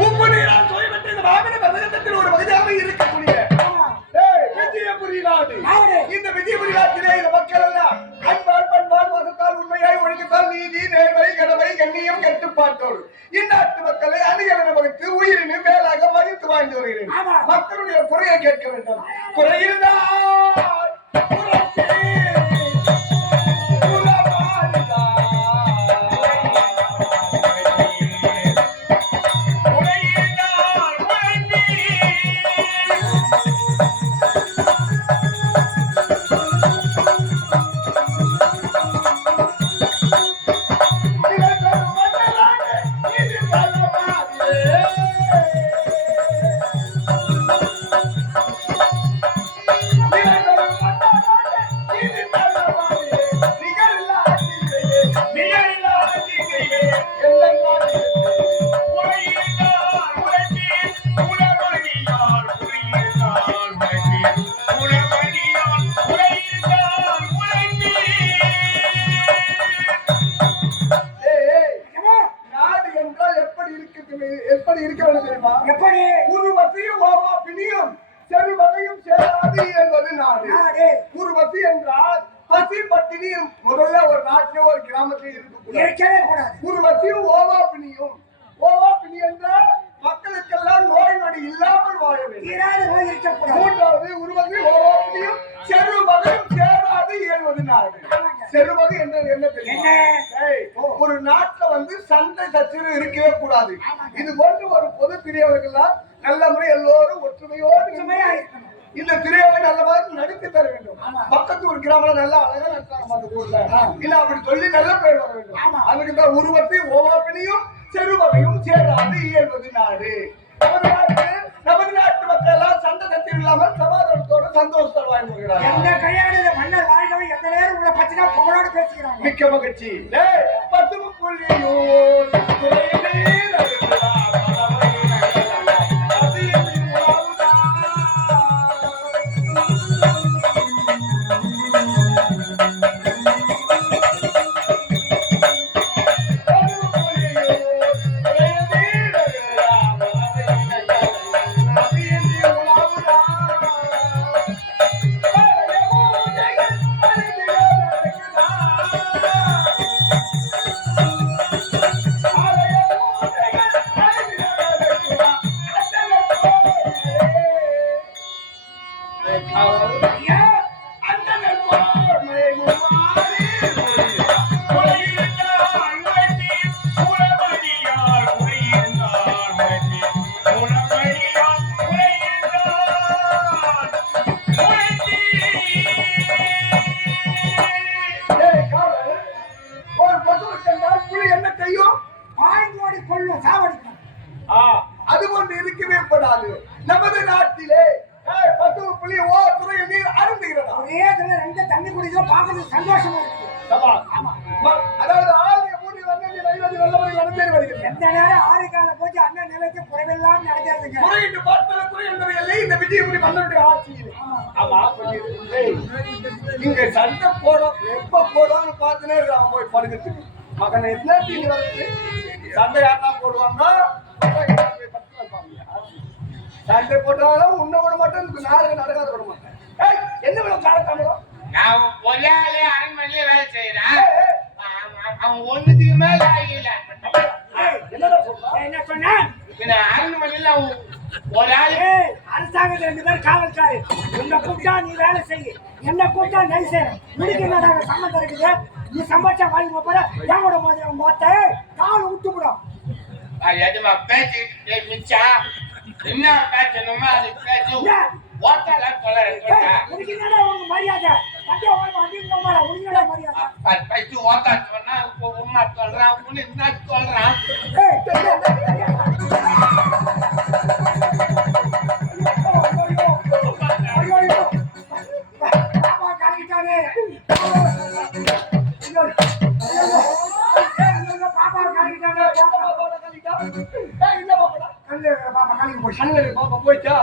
உப்பு நீரால் சோய்வெற்ற இந்த மாபெரும் பிரதேசத்தில் ஒரு பகுதியாக இருக்கக்கூடிய விஜயபுரி நாடு. இந்த விஜயபுரி நாட்டிலே இந்த மக்கள் எல்லாம் அன்பால் பண்பால் மதத்தால் உண்மையாய் ஒழுக்கத்தால் நீதி நேர்மை கடமை கண்ணியம் கட்டுப்பாட்டோடு இந்நாட்டு மக்களை அணிகளை வகுத்து உயிரினு மேலாக மதித்து வாழ்ந்து வருகிறேன். மக்களுடைய குறையை கேட்க வேண்டும். குறையிருந்தால் மக்களுக்கெல்லாம் நோய் நொடி இல்லாமல் வாழ வேண்டும். மூன்றாவது உருவகை ஓவாப்பினியும் செருவகையும் சேராது இயல்வது நாடு. செருவகை என்றது என்ன தெரியும்? ஒரு நாட்டுல சண்டை சச்சரவு இருக்கவே கூடாது. இது போன்று ஒரு பொது பிரிவுகள்லாம் நல்ல முறை எல்லோரும் ஒற்றுமையோடு இந்த திருவிழாவை நல்ல மாதிரி நடத்தி தர வேண்டும். பக்கத்து ஒரு கிராமம் நல்லா அழகா நடத்தாங்க அந்த ஊர்ல இல்ல அப்படி சொல்லி நல்ல பேர் வர வேண்டும். அதுக்கு தான் உருவத்தை ஓவாப்பினியும் செருவகையும் சேராது இயல்வது நாடு. நமது நாட்டு மக்கள் எல்லாம் சண்டை சச்சரவு இல்லாமல் சமாதானத்தோடு சந்தோஷத்தோடு வாழ்ந்து வருகிறார்கள். எந்த கையாடு மன்னர் வாழ்க்கை எந்த நேரம் உங்களை பத்தினா புகழோடு பேசுகிறாங்க. மிக்க மகிழ்ச்சி. அதுபோன்று இருக்கவே கூடாது. நமது நாட்டிலே பசு புலி துறையில் நீர் அருந்துகிறதா? ஒரே ரெண்டு தண்ணி குடிச்சோம் பார்க்கறது சந்தோஷமா இருக்கு. அதாவது ஆலய பூமி நல்லபடி நடந்தே வருகிறது. எந்த நேரம் ஆறு கால போச்சு அண்ணன் நிலைக்கு குறைவெல்லாம் நடக்கிறது. குறையிட்டு பார்ப்பது குறை என்பது இல்லை இந்த விஜயபுரி மன்னருடைய ஆட்சியில். ஆமா இங்க சண்டை போடும் எப்ப போடும்னு பார்த்துனே இருக்கான் போய் படுக்கிறதுக்கு. மகன் என்ன தீனி வருது சண்டை யாருன்னா போடுவாங்க. சண்டை போட்டாலும் உன்ன விட மாட்டேன் நாடு நடக்காத விட மாட்டேன். என்ன விட காலத்தாமோ நான் ஒரே ஆளே அரண்மனையில வேலை செய்யறேன். அவன் ஒண்ணுத்துக்கு மேல ஆகல. என்ன சொன்ன? அரண்மனையில ஒரு ஆளு அரசாங்கத்துல 2 பேர் காவல்காரு. உன்னை கூப்பிட்டா நீ வேலை செய்ய, என்ன கூப்பிட்டா நெல் செய்ய. முடிக்க என்னடா சம்மந்தம் இருக்குது? நீ சம்பாதிச்சா வாங்கி போற யாவோட மாதிரி மொத்த கால் விட்டுவிடும். எதுமா பேச்சு மிச்சா என்ன பேசணுமா அது பேச்சு ஓட்டால உனக்கு என்னடா உனக்கு மரியாதை கட்டியா உனக்கு மரியாதை பேச்சு ஓட்டா சொன்னா உமா சொல்றான் உனக்கு என்ன சொல்றான்? கண்ணரு பாப்பா போச்சா?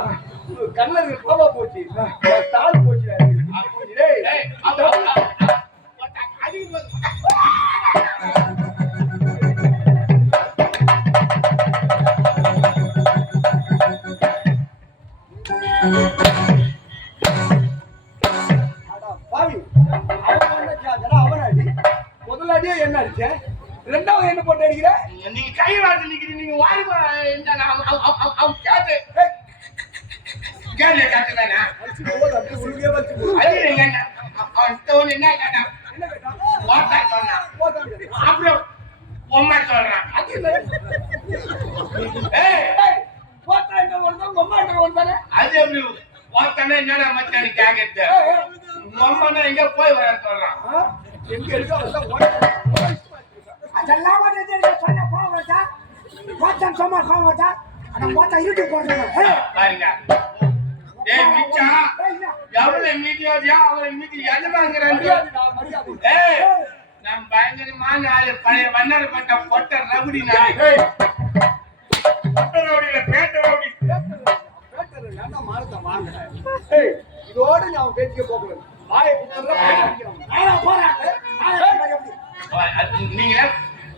கண்ணரு பாப்பா போச்சு. தாள் போச்சு. அதிகம் முதல்ல அடியே என்ன அடிச்ச, ரெண்டாவது என்ன போட்டு அடிக்கிற? நீங்க கை வார்த்தை நிக்கிறீங்க, நீங்க வாரி கேள்வி கேட்டுதானா? அவன் என்ன கேட்டான்? ஓட்டா சொன்னான், அப்புறம் பொம்மை சொல்றான். அது எப்படி ஓட்டானா என்னடா மச்சானு கேட்கறது? பொம்மைனா எங்க போய் வர சொல்றான். அதெல்லாம் சொன்ன கோவத்தா ஓட்டம் சும்மா கோவத்தா அந்த ஓட்டம் இருட்டு போடுறேன் பாருங்க. ஏய் மிச்சா, எவ்வளவு மீதியோதியா அவரை மீதி எதுவாங்கிறாங்க? ஏய் நான் பயங்கரமான ஆளு, பழைய வண்ணர் பட்ட பொட்ட ரவுடி நான். பொட்ட ரவுடியில பேட்ட ரவுடி. இதோட நான் பேசிக்க போகிறேன். நீங்க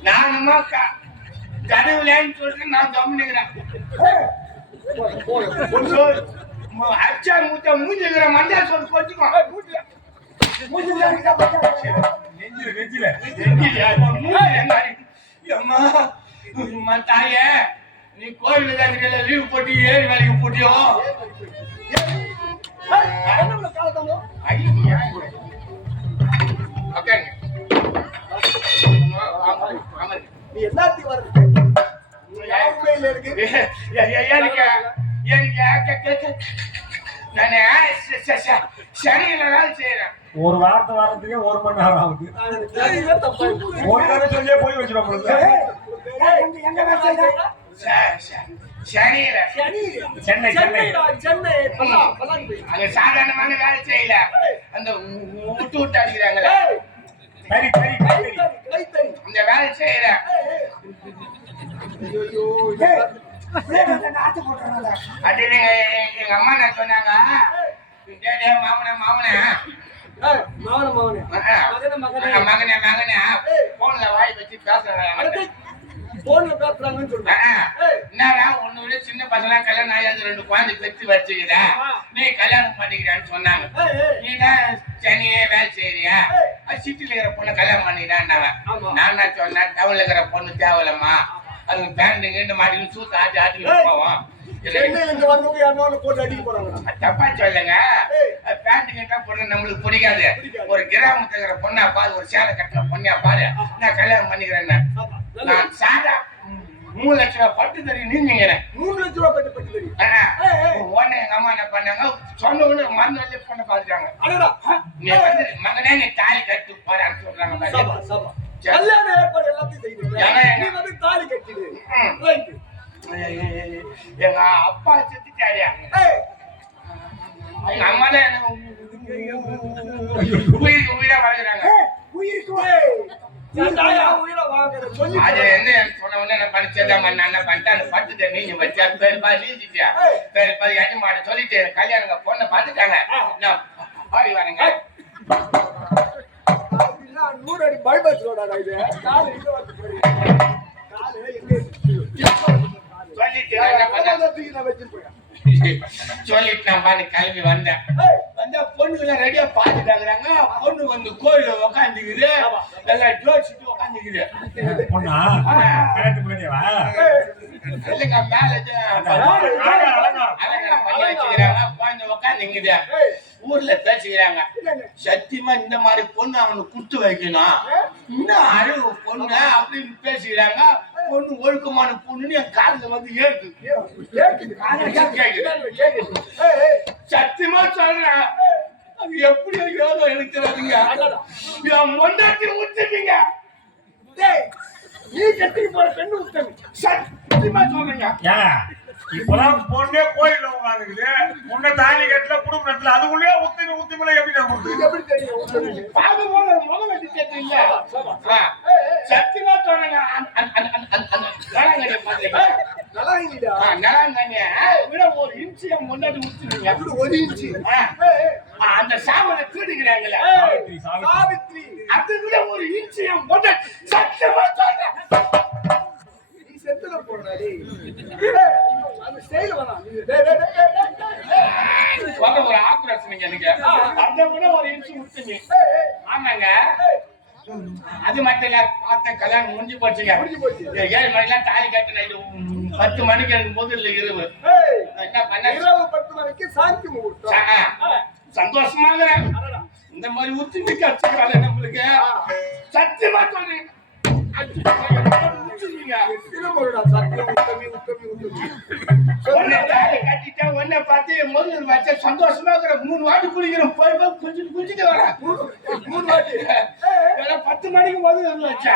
நானுமா கடவுளேன்னு சொல்லிட்டு நான் கவனிக்கிறேன். அச்சா மூத்த மூஞ்சிக்கிற மஞ்சள் சொல்லி போச்சுக்கோ. தாயே, நீ கோயிலுக்கு தான் லீவ் போட்டு ஏறி வேலைக்கு போட்டியோ? நீ எல்லாத்தையும் வருது சனியில வேலை செய்யறேன். ஒரு வாரத்தை வரதுக்கே 1 மணி நேரம் ஆகுது. ஒரு தடவை சொல்லியே போய் வச்சிடும். சனியில சென்னை அங்க சாதாரணமான வேலை செய்யல, அந்த விட்டு விட்டு அடிக்கிறாங்களே அந்த வேலை செய்யற. அது எங்க அம்மா நான் சொன்னாங்க, மகனே போன்ல வாய் வச்சு பேசுறாங்க. என்னடா ஒண்ணு விட சின்ன பசங்க கல்யாணம் ஆகாது, 2 குழந்தை பெற்று வச்சுக்கிற, நீ கல்யாணம் பண்ணிக்கிறான்னு சொன்னாங்க. நீதான் சென்னையே வேலை செய்யறியா, சிட்டில இருக்கிற பொண்ணு கல்யாணம் பண்ணிக்கிறான்னாங்க. நான் என்ன சொன்னேன், டவுன்ல இருக்கிற பொண்ணு தேவையில்லம்மா, அது பேண்ட் கிண்டு மாட்டின்னு சூத்து ஆட்டிட்டு போவோம். தப்பா சொல்லுங்க, பேண்ட் கிட்டா பொண்ணு நம்மளுக்கு பிடிக்காது. ஒரு கிராமத்துல இருக்கிற பொண்ணா பாரு, ஒரு சேலை கட்டின பொண்ணா பாரு, நான் கல்யாணம் பண்ணிக்கிறேன்னு. நான் சாதா 3 லட்ச ரூபாய் பட்டு தறி நீங்கிறேன். 3 லட்ச ரூபாய் பட்டு தறி உடனே எங்க அம்மா என்ன பண்ணாங்க, சொன்ன உடனே மருந்து பொண்ணை பாத்துட்டாங்க. நீ வந்து மகனே நீ தாலி கட்டு போறான்னு சொல்றாங்க. கல்யாணம் ஏற்பாடு எல்லாத்தையும் செய்து தாலி கட்டிடு. எங்க அப்பா செத்துட்டாரியா, எங்க அம்மா தான் உயிரை வாழ்கிறாங்க. அது என்ன சொன்ன உடனே நான் படிச்சதான் என்ன பண்ணிட்டேன், பட்டு நீங்க வச்சா பெருப்பா நீஞ்சிட்டியா, பெருப்பா எண்ணி மாட்ட சொல்லிட்டு கல்யாணம் பொண்ணை பார்த்துட்டாங்க. நான் பாடி வரேங்க. 100 அடி பைபாஸ் ரோடா இது. சொல்லிட்டு நான் பாட்டு கிளம்பி வந்தேன். பொண்ணுல ரெடியா பாத்துட்டாங்க. பொண்ணு வந்து கோயில உக்காந்துக்குது, எல்லாம் ஜோசிட்டு உக்காந்துக்குது. இல்லைங்க மேல உக்காந்துக்குது. ஊர்ல பேசிக்கிறாங்க, சத்தியமா இந்த மாதிரி பொண்ணு அவனுக்கு குத்து வைக்கணும், இன்னும் அழகு பொண்ணு அப்படின்னு பேசிக்கிறாங்க. பொண்ணு ஒழுக்கமான பொண்ணுன்னு என் காதுல வந்து ஏறுது. சத்தியமா சொல்றேன், அது எப்படியோ யோகா எடுக்கிறாருங்க. என் மொண்டாட்டி ஊத்துட்டீங்க, நீ கட்டி போற பெண்ணு ஊத்தணும். சத்தியமா சொல்றீங்க. இப்பதான் பொண்ணே கோயில உட்காந்துக்குது, முன்ன தாலி கட்டல குடும்ப இடத்துல அதுக்குள்ளே ஊத்தி போல எப்படி தெரியும்? பாக்கும் போது முதல்ல டிக்கெட் இல்ல. சத்தியமா சொல்றேங்க, நலாங்கண்ணிய விட 1 இன்ச்சு முன்னாடி ஊத்துறீங்க. 1 இன்ச்சு அந்த சாமனை திருடுகிறாங்களே சாவித்ரி, அது விட 1 இன்ச்சு முன்னாடி. சத்தியமா சொல்றேன், நீ செத்துல போடுறா. அந்த ஸ்டைல் வேணாம். நீங்க எனக்கு அதை விட ஒரு இன்ச்சு விட்டுங்க ஆமாங்க அது மட்டும் இல்ல பார்த்த கல்யாணம் முடிஞ்சு போச்சுங்க 7 மணிக்கெல்லாம் தாலி கட்டு நைட்டு 10 மணிக்கு எனக்கு முதல்ல இரவு என்ன பண்ண இரவு 10 மணிக்கு சாந்தி முகூர்த்தம் சந்தோஷமா இருக்கிறேன் இந்த மாதிரி உத்துமி கற்றுக்கிறாள் நம்மளுக்கு சத்தியமா சொல்றேன் சந்தோஷமா இருக்கிற 3 வாட்டி குளிக்கிறோம் போய் குளிச்சுட்டு வரேன் 3 வாட்டி 10 மணிக்கு முதல்ல வச்சா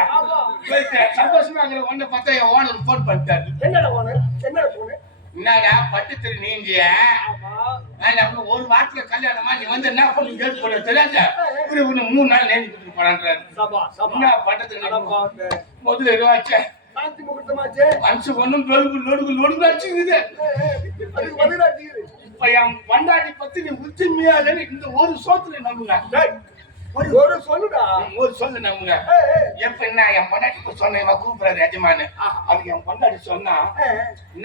சந்தோஷமா இருக்கிற ஒன்ன பார்த்தா என் ஓனர் போன் பண்ணிட்டாரு என்னடா போன என்னடா பட்டு திரு நீங்கிய ஒரு வாரத்துல கல்யாணமா நீ வந்து என்ன பண்ணி கேட்டு போன தெரியாத 3 நாள் நேர்ந்து கொடுத்துட்டு போறான்றாரு என்ன பட்டத்துக்கு முதல்ல இருவாச்சே சாந்தி முகூர்த்தமாச்சே மனுஷன் ஒண்ணும் லொடுக்கு அடிச்சுக்குது இப்ப என் பண்டாடி பத்தி நீ உச்சிமையா இந்த ஒரு சோத்துல நம்புங்க ஒரு சொல்லுடா ஒரு சொல்லு நம்புங்க எப்ப என்ன என் பொண்டாட்டி சொன்ன கூப்பிடாரு எஜமானு அதுக்கு என் பொண்டாட்டி சொன்னா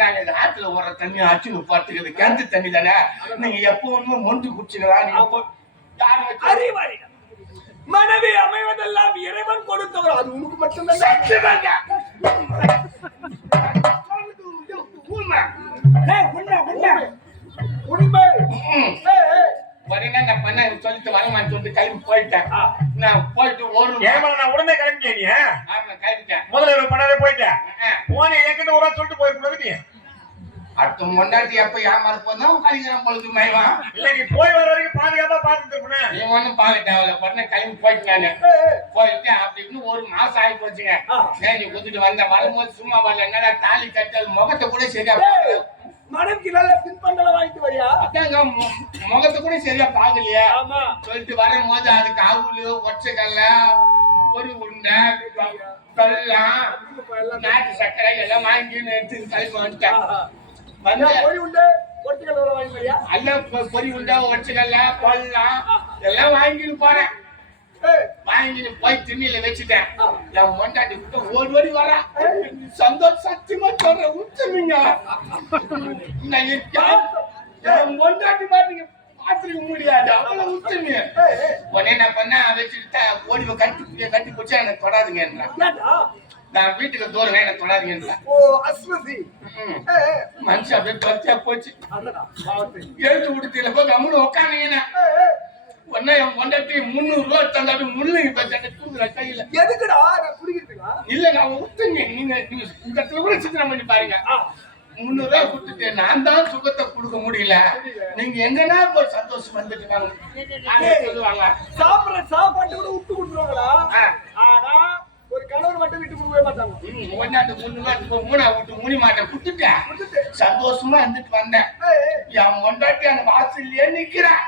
நாங்க இந்த ஆத்துல ஓடுற தண்ணி அச்சு பார்த்துக்கிறது கிணத்து தண்ணி தானே நீங்க எப்பவுமே மொண்டு குடிச்சுங்களா நீங்க அறிவாளி மனைவி அமைவதெல்லாம் இறைவன் கொடுத்தவர் அது உனக்கு மட்டும்தான் உண்மை உடனே நான் பண்ண சொல்லிட்டு வரமான்னு சொல்லிட்டு கிளம்பி போயிட்டேன் நான் போயிட்டு நான் உடனே கிளம்பிட்டேன் நீ கிளம்பிட்டேன் முதல்ல பண்ணாலே போயிட்டேன் போனே என்கிட்ட ஒரு சொல்லிட்டு போயிருக்கூடாது நீ அடுத்த முன்னாடி எப்ப ஏமாற போதும் கலிங்கிறம் பொழுது மயவான் இல்ல நீ போய் வர வரைக்கும் பாதுகாப்பா பாத்துட்டு இருப்பேன் நீ ஒண்ணும் பார்க்க தேவையில்ல உடனே கிளம்பி போயிட்டு நானு போயிட்டு அப்படின்னு 1 மாசம் ஆகி போச்சுங்க நீ குத்துட்டு வந்த வரும்போது சும்மா வரல என்னடா தாலி கட்டல் முகத்தை கூட சரியா மனைவிக்கு நல்ல பின்பண்டல வாங்கிட்டு வரியா அதாங்க முகத்தை கூட சரியா பாக்கலையா ஆமா சொல்லிட்டு வரும்போது அதுக்கு அவுளு ஒச்சக்கல்ல ஒரு உருண்டை வெல்லம் நாட்டு சர்க்கரை எல்லாம் வாங்கி எடுத்து கிளம்பி வந்துட்டேன் பொறி உண்டு ஒட்டுக்கல்ல வாங்கி வரியா அல்ல பொறி உண்டை ஒச்சக்கல்ல வெல்லம் எல்லாம் வாங்கிட்டு போறேன் வாங்கிட்டு போய் திண்ணில வச்சுட்டேன் என் மொண்டாட்டி ஓடி வரா சந்தோஷம் சத்தியமா சொல்ற உச்சமிங்க என் மொண்டாட்டி பாத்தீங்க பாத்துக்க முடியாது அவ்வளவு உச்சமி உடனே என்ன பண்ண வச்சுட்டு ஓடி கட்டி போச்சா எனக்கு தொடாதுங்க நான் வீட்டுக்கு தூரம் எனக்கு தொடாதீங்க மனுஷன் அப்படியே தொலைச்சா போச்சு எழுத்து விடுத்துல போய் கம்முன்னு உட்காந்தீங்கன்னா உடனே என் கொண்டாட்டி 300 ரூபா தந்தாட்டு முள்ளுங்க தூங்குற கையில எதுக்குடா நான் குடிக்கிறதுக்கா இல்ல நான் ஊத்துங்க நீங்க இந்த இடத்துல கூட சித்திரம் பண்ணி பாருங்க 300 ரூபா கொடுத்துட்டு நான் தான் சுகத்தை கொடுக்க முடியல நீங்க எங்கன்னா போய் சந்தோஷம் வந்துட்டு சொல்லுவாங்க சாப்பிடுற சாப்பாட்டு கூட விட்டு கொடுத்துருவாங்களா ஆனா ஒரு கணவர் மட்டும் விட்டு கொடுக்கவே மாட்டாங்க ஒன்னாண்டு 300 ரூபா 3 விட்டு முனி மாட்டை கொடுத்துட்டேன் சந்தோஷமா இருந்துட்டு வந்தேன் என் கொண்டாட்டி அந்த வாசல்லையே நிக்கிறேன்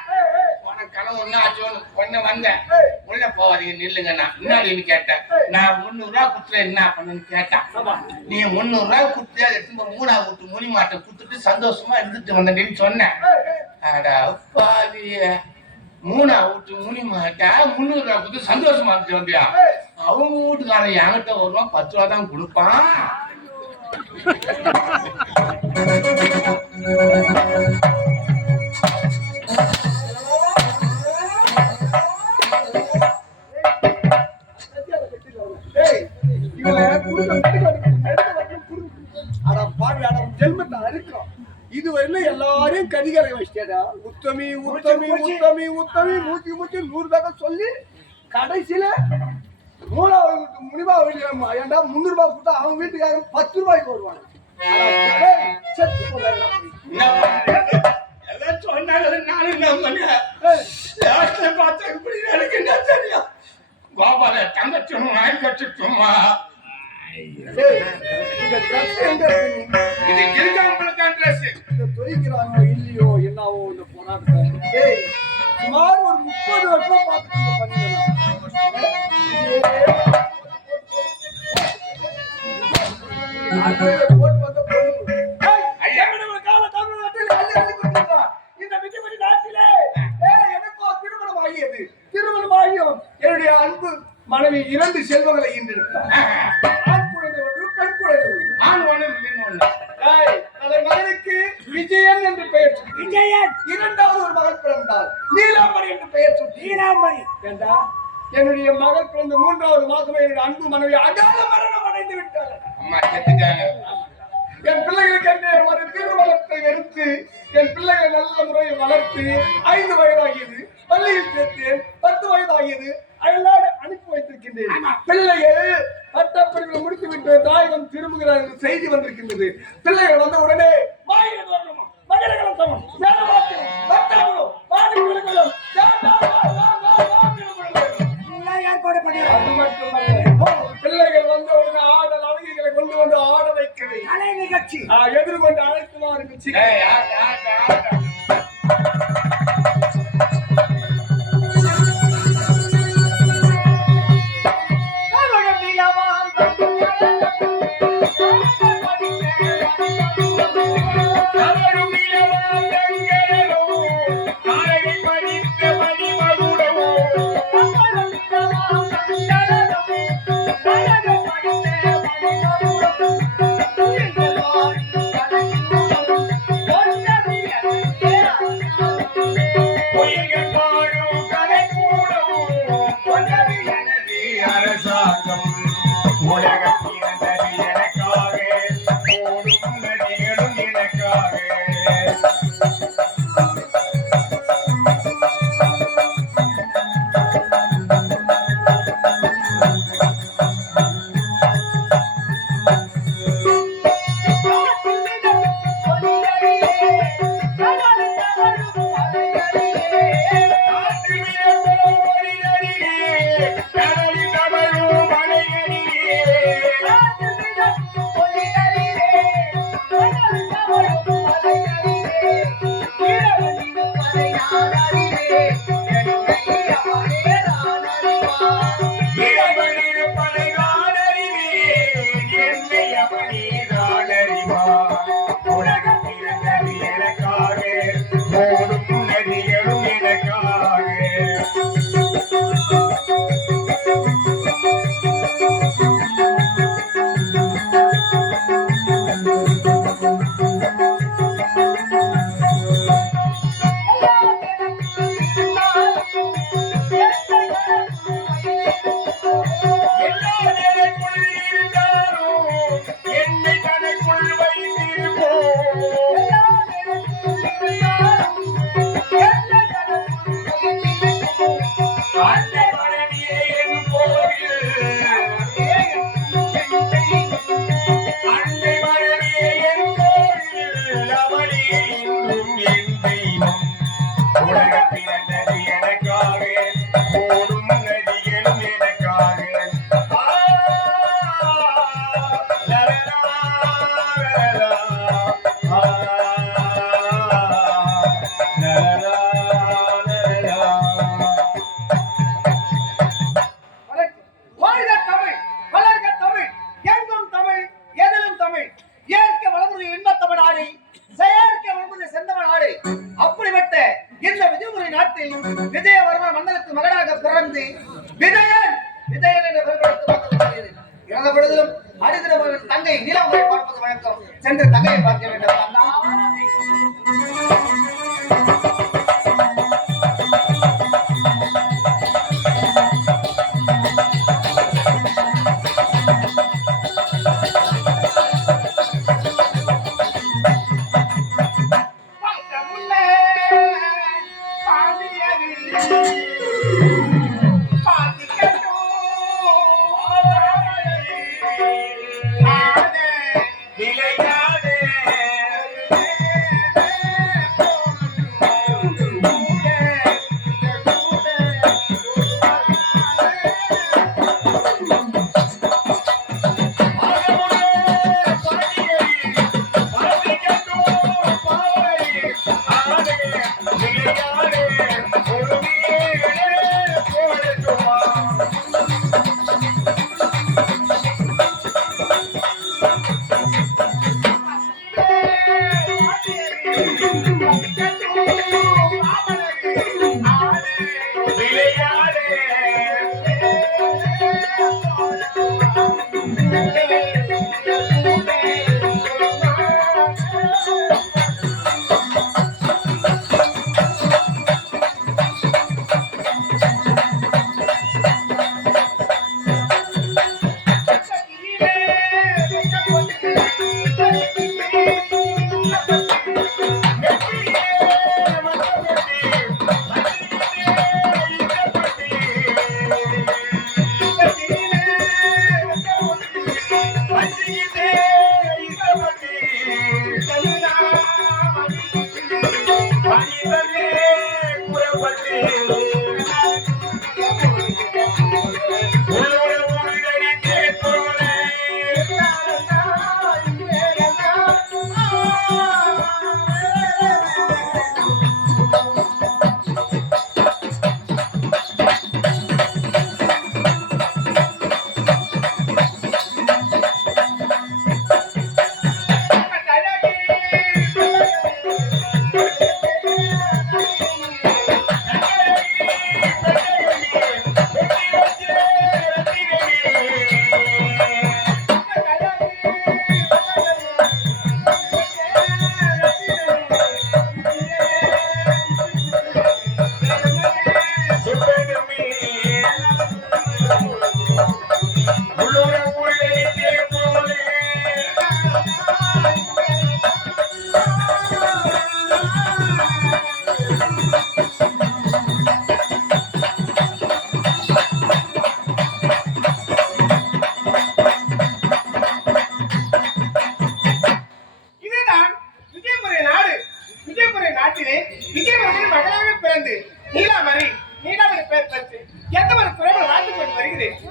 கணவன் பொண்ணு வந்தேன் உள்ள போவாதீங்க நில்லுங்கண்ணா முன்னாடி கேட்டேன் நான் 300 ரூபா குடுத்துறேன் என்ன பண்ணுன்னு கேட்டான் நீ 300 ரூபா குடுத்து அதை திரும்ப 3 விட்டு முனி மாட்டை குடுத்துட்டு சந்தோஷமா இருந்துட்டு வந்தேன்னு சொன்னேன் அடா பாவிய 3 விட்டு முனி மாட்டா 300 ரூபா குடுத்து சந்தோஷமா இருந்துட்டு வந்தியா அவங்க வீட்டுக்காரன் என்கிட்ட 1 ரூபா 10 ரூபா தான் கொடுப்பான் இதுவரையிலும் எல்லாரையும் கதிகரை வச்சிட்டா உத்தமி உத்தமி உத்தமி உத்தமி மூச்சு 100 பேக்க சொல்லி கடைசியில 3வது முனிவா ஏன்டா 300 ரூபாய் கொடுத்தா அவங்க வீட்டுக்காரங்க 10 ரூபாய்க்கு வருவாங்க செத்து போறாங்க எல்லாம் சொன்னாங்க நானும் பார்த்தா இப்படி எனக்கு என்ன தெரியும் கோபால தங்கச்சும் வாங்கி கட்டுமா இது இருக்காம்பளுக்கான ட்ரெஸ் தொழிக்கிறானோ இல்லையோ என்னவோ இந்த போராட்டத்தை சுமார் ஒரு 30 வருஷம் பார்த்துட்டு இந்த மிகப்பெரிய நாட்டிலே எனக்கோ திருமணம் ஆகியது திருமணம் ஆகியும் என்னுடைய அன்பு மனைவி 2 செல்வங்களை ஈன்றெடுத்தார் ஆண் குழந்தை ஒன்று பெண் குழந்தை ஒன்று ஆண் ஒன்று மகனுக்கு விஜயன் என்று பெயர் பெயர் சுட்டி விஜயன். இரண்டாவது ஒரு மகள் பிறந்தாள் நீலாம்பரி என்று பெயர் சுட்டி நீலாம்பரி. ஏண்டா என்னுடைய மகள் பிறந்த 3வது மாதமே என்னுடைய அன்பு மனைவி அகால மரணம் அடைந்து விட்டாள். அம்மா செத்துட்டாங்க. என் பிள்ளைகளுக்கு என்ன ஒரு திருமணத்தை எடுத்து என் பிள்ளைகளை நல்ல முறையில் வளர்த்து 5 வயதாகியது பள்ளியில் சேர்த்தேன் 10 வயதாகியது அயலாடு அனுப்பி வைத்திருக்கின்றேன். பிள்ளைகள் பட்டப்படிப்பை முடித்து விட்டு தாயகம் திரும்புகிறார் என்று செய்தி வந்திருக்கின்றது. பிள்ளைகள் வந்த உடனே மகரகலம் சமம் வேதவாக்கியம் பட்டாபுரம் பாடிக்குழுக்களும் ஏற்பாடு பண்ணிடுறோம். அது மட்டுமல்ல பிள்ளைகள் வந்த உடனே ஆடல் அழகிகளை கொண்டு வந்து ஆட வைக்கவே கலை நிகழ்ச்சி எதிர்கொண்டு அழைத்துமாறு நிகழ்ச்சி விஜயவர்மன் மன்னருக்கு மகனாக பிறந்து விஜயன் விஜயன் என்ற பெயர் எடுத்து இறந்த பொழுதிலும் அடிதிரவன் தங்கை நீலாம்பரை பார்ப்பது வழக்கம். சென்று தங்கையை பார்க்க வேண்டும். மனிதனே புறப்பட்டு உள்ளோட ஊழியடித்தே போல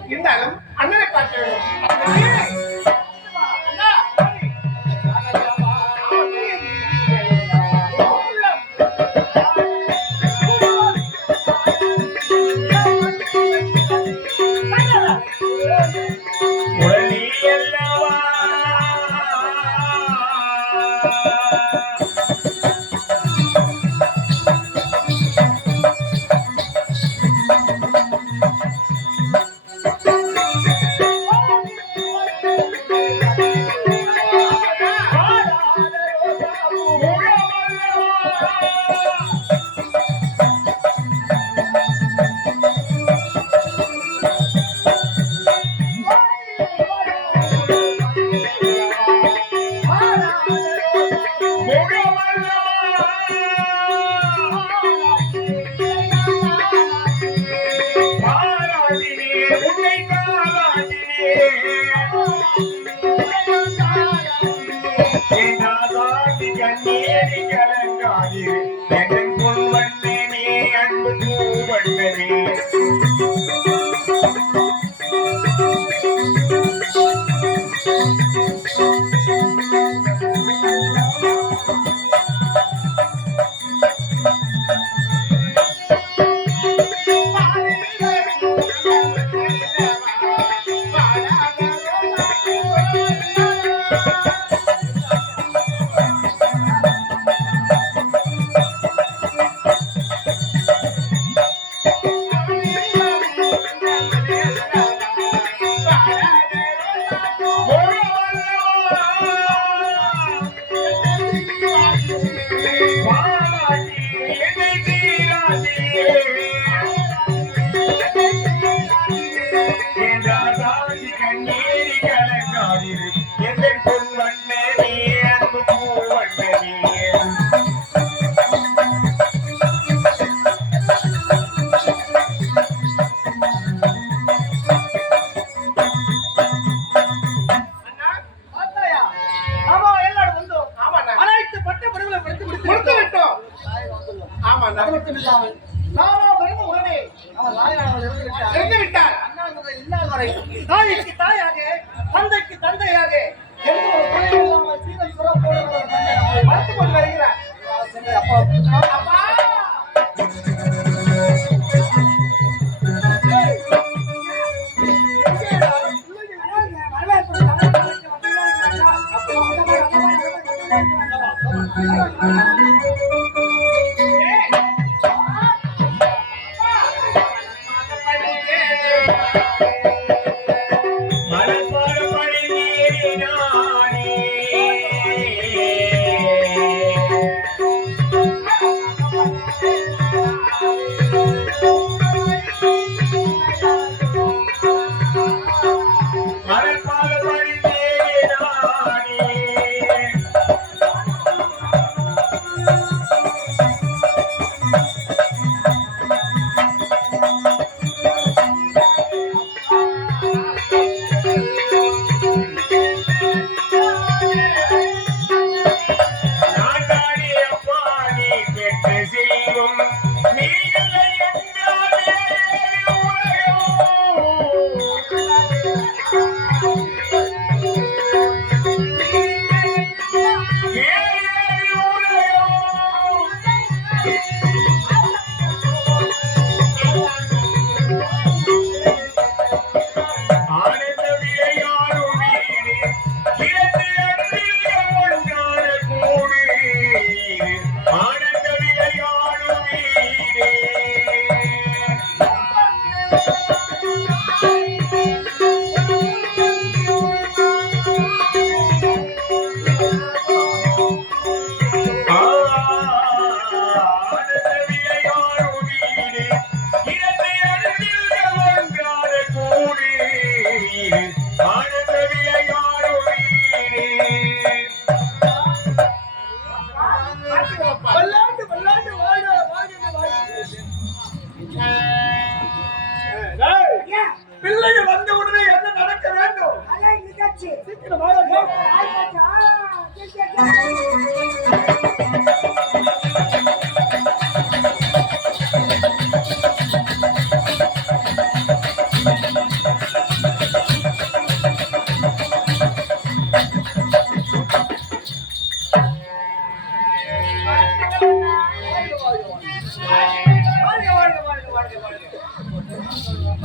இருந்தாலும் அண்ணனை பார்க்க வேண்டும். அண்ணா, தாய்க்கு தாயாக, தந்தைக்கு தந்தையாக வளர்த்து கொண்டு வருகிறார். அப்பா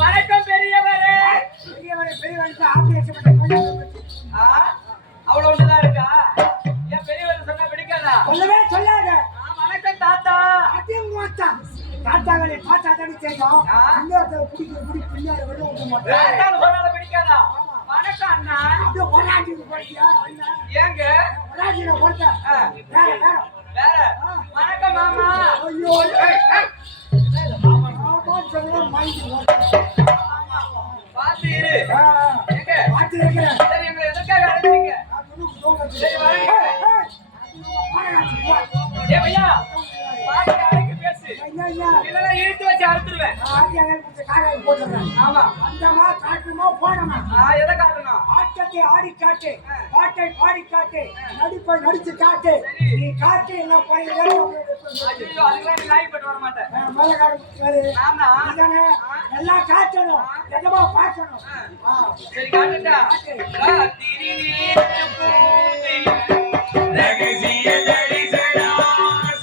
வணக்கம் பெரியவரே. அவ்வளவு ஒண்ணுதான் இருக்கா? என் பெரியவர் சொன்னா பிடிக்காதா? சொல்லவே சொல்லாத. வணக்கம் தாத்தா. தாத்தாக்களை தாத்தா தானே செய்யும். இன்னொருத்தர் பிடிக்க பின்னாடி வெளில விட மாட்டேன். தாத்தான்னு சொன்னாலும் பிடிக்காதா? வணக்கம் அண்ணா. அப்படியே பொறாட்டிக்கு போறியா? அண்ணா, ஏங்க பொறாட்டியில போட்டேன். வேற வணக்கம் மாமா. ஐயோ, மாமா சொல்ல மைண்ட் ஓடுது. பாத்து இரு. எங்க பாத்து இருக்கிறேன். சரி, எங்களை எதற்காக அழைச்சீங்க? சரி, வாங்க. ஏ பையா, பாத்து அழைக்க பேசு. இல்லைன்னா இழுத்து வச்சு அறுத்துருவேன். ஆமா. எதை காட்டணும்? ஆட்டத்தை ஆடி காட்டு, பாட்டை பாடி காட்டு, நடிப்பை நடிச்சு காட்டு. நீ காட்டு என்ன ஐயோ, அதுக்கெல்லாம் நீ லாய்க்கு போட்டு வர மாட்டேன். ஆமா. நல்லா காட்டணும், நிஜமா பார்க்கணும். சரி, காட்டுட்டா. ராத்திரி நேரத்து பூவில் ரகசிய தரிசனாசையில்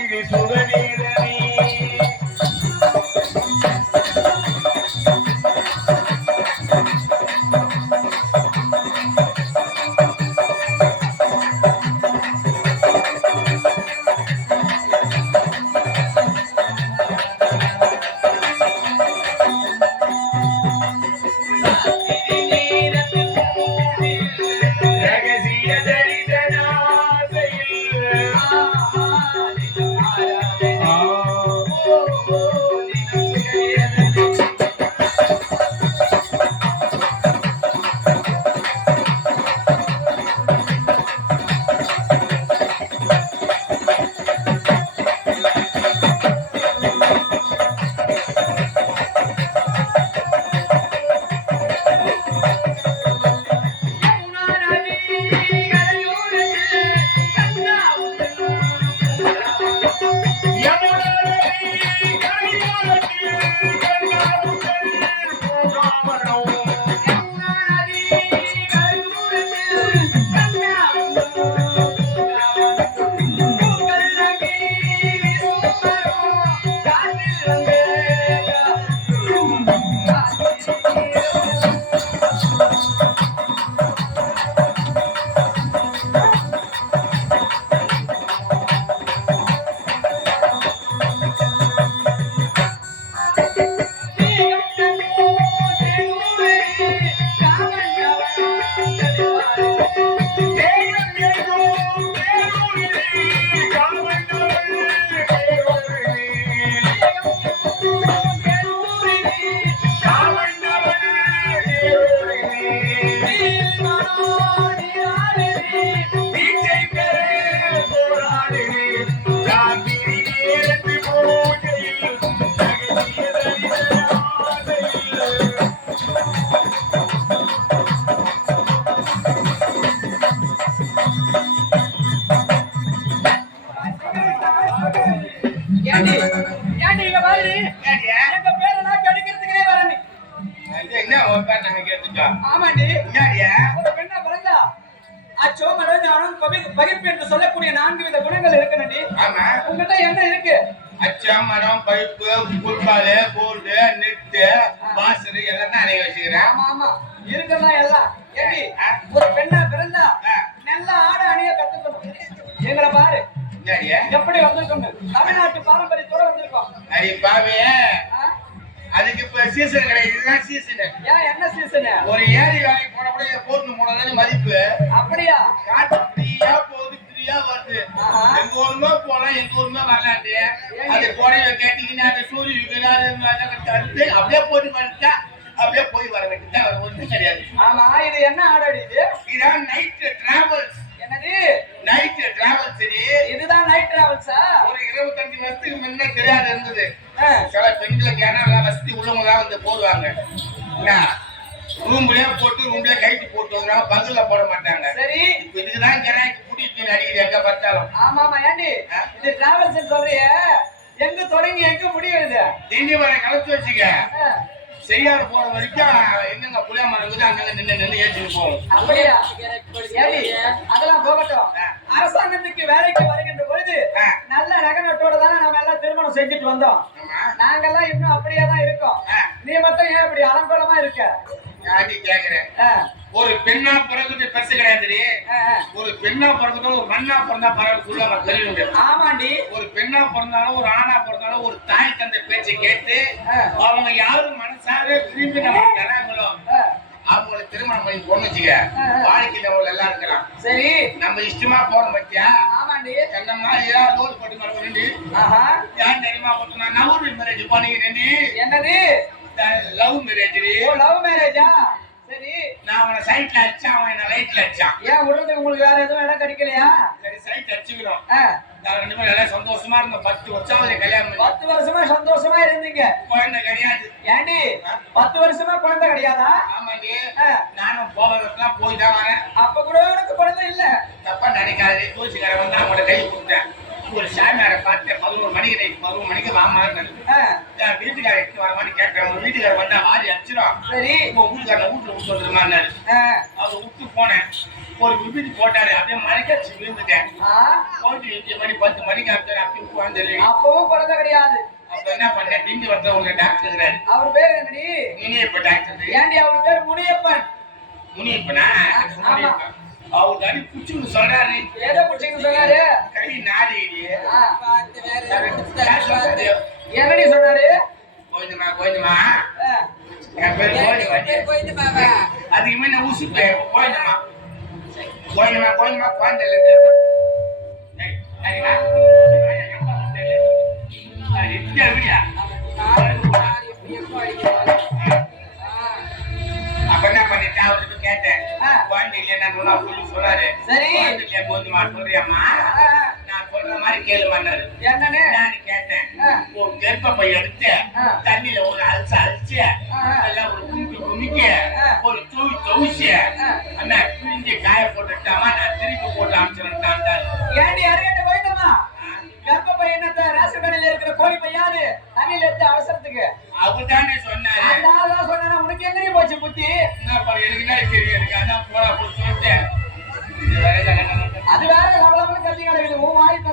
இது சுகநீரனி. ரகசிய ஏண்டி இங்க பாரு. எங்க பேரெல்லாம் கெடுக்கிறதுக்கே வர நீ. என்ன உட்கார் நாங்க கேட்டுட்டோம். ஆமாண்டி. என்னடியா? ஒரு பெண்ணா பிறந்தா அச்சோமடன் ஞானம் பகிர்ப்பு என்று சொல்லக்கூடிய 4 வித குணங்கள் இருக்கணும்டி. ஆமா. உங்ககிட்ட என்ன இருக்கு? அச்சம், மரம், பைப்பு, புல்பாலு, போல்டு, நெட்டு, வாசரு எல்லாம் தான் அணைய வச்சுக்கிறேன். ஆமா ஆமா இருக்குன்னா எல்லாம். ஏண்டி ஒரு பெண்ணா பிறந்தா நல்ல ஆடை அணிய கத்துக்கணும். எங்களை பாரு என்னடியா? எப்படி வந்திருக்கோங்க. தமிழ்நாட்டு பாரம்பரியத்தோட வந்திருக்கோம். அடி பாவே, அதுக்கு இப்ப சீசன் கிடையாது. இதுதான் சீசன். ஏன் என்ன சீசன்? ஒரு ஏரி வேலைக்கு போன கூட இதை போட்டு போனதானே மதிப்பு. அப்படியா? காட்டு ஃப்ரீயா போகுது, ஃப்ரீயா வருது. எங்க ஊருமே போலாம், எங்க ஊருமே வரலாண்டு. அது புடவை கேட்டீங்கன்னா அந்த சூரிய அடுத்து அப்படியே போட்டு பண்ணிட்டா அப்படியே போய் வர வேண்டியது ஒன்றும் கிடையாது. ஆமா, இது என்ன ஆடாடி? இது இதான் நைட் டிராவல்ஸ். என்னது நைட் டிராவல்ஸ்? சரி, இதுதான் நைட் டிராவல்ஸா? ஒரு 25 வருஷத்துக்கு முன்ன தெரியாது இருந்தது. சில பெண்களுக்கு ஏன்னா வசதி உள்ளவங்க தான் வந்து போடுவாங்க. என்ன ரூம்லயே போட்டு ரூம்லயே கைட்டு போட்டு வந்துடுவாங்க, பங்குல போட மாட்டாங்க. சரி, இதுக்குதான் ஜனாய்க்கு கூட்டிட்டு அடிக்குது எங்க பார்த்தாலும். ஆமா ஆமா. ஏண்டி இது டிராவல்ஸ் சொல்றிய? எங்க தொடங்கி எங்க முடியுது? திண்டிவனம் கலச்சு வச்சுக்க. செய்யாத போற வரைக்கும் எங்கெங்க புளிய மரம் இருக்குது அங்கங்க நின்று ஏற்றிட்டு போகும். அப்படியா? ஏடி, அதெல்லாம் போகட்டும். அரசாங்கத்துக்கு வேலைக்கு வருகின்ற பொழுது நல்ல நகரத்தோட தானே நாம எல்லாம் திருமணம் செஞ்சுட்டு வந்தோம். நாங்கெல்லாம் இன்னும் அப்படியே தான் இருக்கோம். நீ மட்டும் ஏன் இப்படி அலங்கோலமா இருக்க? யாரி கேக்குறேன். ஒரு பெண்ணா பிறகுது பெருசு கிடையாது. ஒரு பெண்ணா பிறகுதான் ஒரு மண்ணா பிறந்தா பரவாயில்ல சொல்லுவாங்க தெரியுங்க. ஆமாண்டி. ஒரு பெண்ணா பிறந்தாலும் ஒரு ஆணா பிறந்தாலும் ஒரு தாய் தந்தை பேச்சை கேட்டு அவங்க யாரும் மனசார திரும்பி நம்ம தராங்களோ அவங்களை திருமணம் பண்ணி போன வச்சுக்க வாழ்க்கையில அவங்க எல்லாம் இருக்கலாம். சரி, நம்ம இஷ்டமா போன பத்தியா? ஆமாண்டி. என்ன மாதிரி ஏதாவது லோன் போட்டு நடக்கணும். யார் தெரியுமா போட்டுனா லவ் மேரேஜ் பண்ணிக்கிறேன். என்னது? Love marriage. ஓ, லவ் மேரேஜா? சரி. நான் அவனை சைட்ல அடிச்சான், அவன் என்ன லைட்ல அடிச்சான். ஏன் விடுறதுக்கு உங்களுக்கு வேற எதுவும் இடம் கிடைக்கலையா? சரி, சைட் அடிச்சுக்கிறோம். நான் 2 பேரும் எல்லாம் சந்தோஷமா இருந்தோம். 10 வருஷம் கல்யாணம் பண்ணி 10 வருஷமா சந்தோஷமா இருந்தீங்க. குழந்தை கிடையாது. ஏண்டி 10 வருஷமா குழந்தை கிடையாதா? ஆமாண்டி. நானும் போவதற்கெல்லாம் போய் தான் வரேன். அப்ப கூட உனக்கு குழந்தை இல்ல? தப்பா நினைக்காதே. தூசிக்கார வந்து அவங்களோட கை கொடுத்தேன். ஒரு சாமியாரை பார்த்தேன். 11 மணிக்கு நைட் 11 மணிக்கு வாமா வீட்டுக்கார எடுத்து வரமான்னு கேட்டேன். உங்க வீட்டுக்கார வந்தா வாரி அடிச்சிடும். சரி, உங்க வீட்டுக்கார வீட்டுல விட்டு வந்துருமான்னாரு. அவர் விட்டு போனேன். ஒரு விபூதி போட்டாரு. அப்படியே மணிக்காச்சு விழுந்துட்டேன். போட்டு 10 மணிக்கு ஆச்சு. அப்படி உட்காந்து அப்பவும் குழந்தை கிடையாது. அப்ப என்ன பண்ணேன்? திண்டி வரத்துல ஒரு டாக்டர் இருக்கிறாரு. அவர் பேர் என்னடி? முனியப்ப டாக்டர். ஏண்டி அவர் பேர் முனியப்பன்? முனியப்பனா? முனியப்பன். அவர் அடி புச்சுன்னு சொல்றாரு. ஏதோ புடிச்சுன்னு சொன்னாரு. கை நாடி என்னடி சொன்னாரு? கோயிந்தமா என் பேர் கோயிந்தமா. அதுக்கு முன்ன ஊசி கோயிந்தமா குழந்தை அப்ப என்ன பண்ணிட்டேன்? அவருக்கு கேட்டேன். குழந்தை இல்லையா சொல்லி சொன்னாரு. சரி, இல்லையா கோயிந்தமா சொல்றியாமா? நான் சொல்ற மாதிரி கேளுமான்னாரு. என்னன்னு நான் கேட்டேன். ஒரு கர்ப்பப்பை எடுத்து தண்ணியில ஒரு அழிச்சு எல்லாம் ஒரு குமிக்க ஒரு தூசி அண்ணா பிரிஞ்சு காய போட்டுட்டாமா. நான் திருப்பி போட்டு அனுப்பிச்சுட்டான். ஏண்டி அருகேட்ட போயிட்டோமா? கர்ப்பப்பை என்னத்த ரேஷன் கடையில இருக்கிற கோழி பையாது தண்ணியில எடுத்து அவசரத்துக்கு அவர்தானே சொன்னாரு. அந்த ஆளா சொன்னா உனக்கு எங்கடி போச்சு புத்தி? என்ன பண்ண எனக்கு தான் தெரியும். எனக்கு அதான் போடா போட்டு சொல்லிட்டேன். அது வேற லவலவன்னு கத்தி கிடக்குது. உன் வாய்